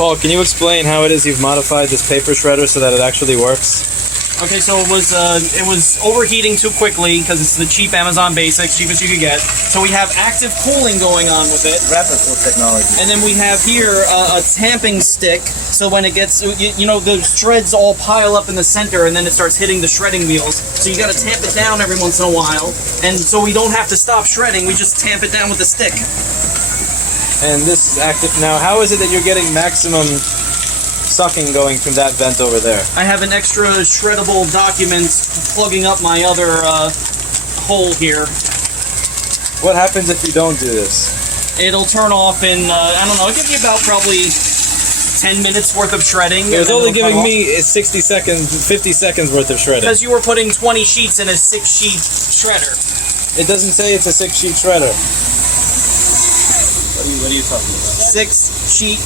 Paul, can you explain how it is you've modified this paper shredder so that it actually works? Okay, so it was overheating too quickly because it's the cheap Amazon Basics, cheapest you could get. So we have active cooling going on with it. Rapid cool technology. And then we have here a tamping stick, so when it gets, you know, the shreds all pile up in the center and then it starts hitting the shredding wheels. So you got to tamp it down every once in a while. And so we don't have to stop shredding, we just tamp it down with the stick. And this is active. Now, how is it that you're getting maximum sucking going from that vent over there? I have an extra shreddable document plugging up my other hole here. What happens if you don't do this? It'll turn off in, I don't know, it'll give you about probably 10 minutes worth of shredding. It was only giving me 60 seconds, 50 seconds worth of shredding. Because you were putting 20 sheets in a 6-sheet shredder. It doesn't say it's a 6-sheet shredder. What are you talking about? 6-sheet.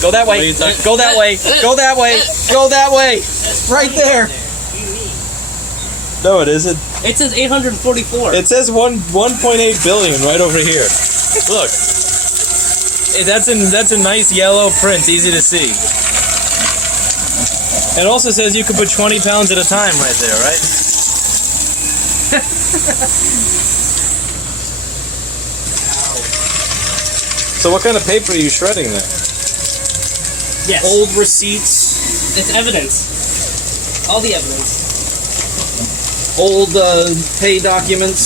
Go that way. Go that way. Go that way. Go that way. Right there. No, it isn't. It says 844. It says 1.8 billion right over here. Look. That's a nice yellow print, easy to see. It also says you can put 20 pounds at a time right there, right? So what kind of paper are you shredding there? Yes. Old receipts. It's evidence. All the evidence. Old pay documents.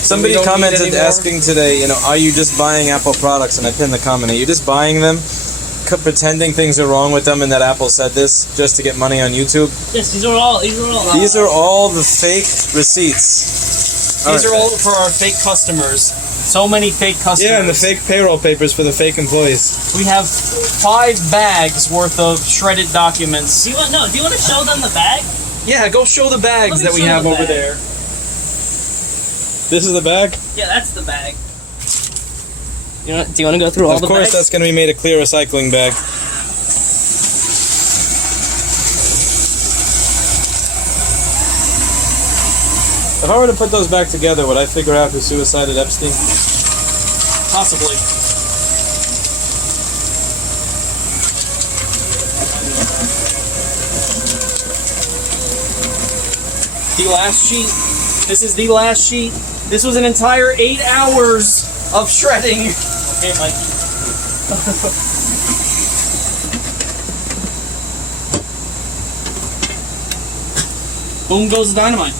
Somebody We don't need commented anymore. asking today, you know, are you just buying Apple products? And I pinned the comment, are you just buying them, pretending things are wrong with them and that Apple said this just to get money on YouTube? Yes, these are all. These are all the fake receipts. These are all for our fake customers. So many fake customers. Yeah, and the fake payroll papers for the fake employees. We have 5 bags worth of shredded documents. Do you want to show them the bag? Yeah, go show the bags Let me that we show have the over bag. there. This is the bag? Yeah, that's the bag. Do you want to go through all Of the course, bags? that's going to be made a clear recycling bag. If I were to put those back together, would I figure out who suicided Epstein? Possibly. The last sheet. This is the last sheet. This was an entire 8 hours of shredding. Okay, Mikey. Boom goes the dynamite.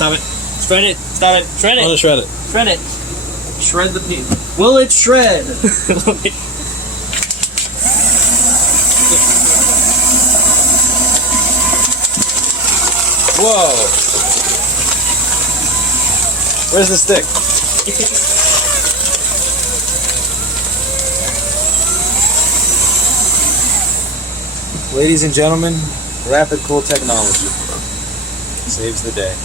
Stop it. Shred it. Stop it. Shred I want it. to shred it. Shred it. Shred the pin. Will it shred? Whoa! Where's the stick? Ladies and gentlemen, Rapid Cool Technology saves the day.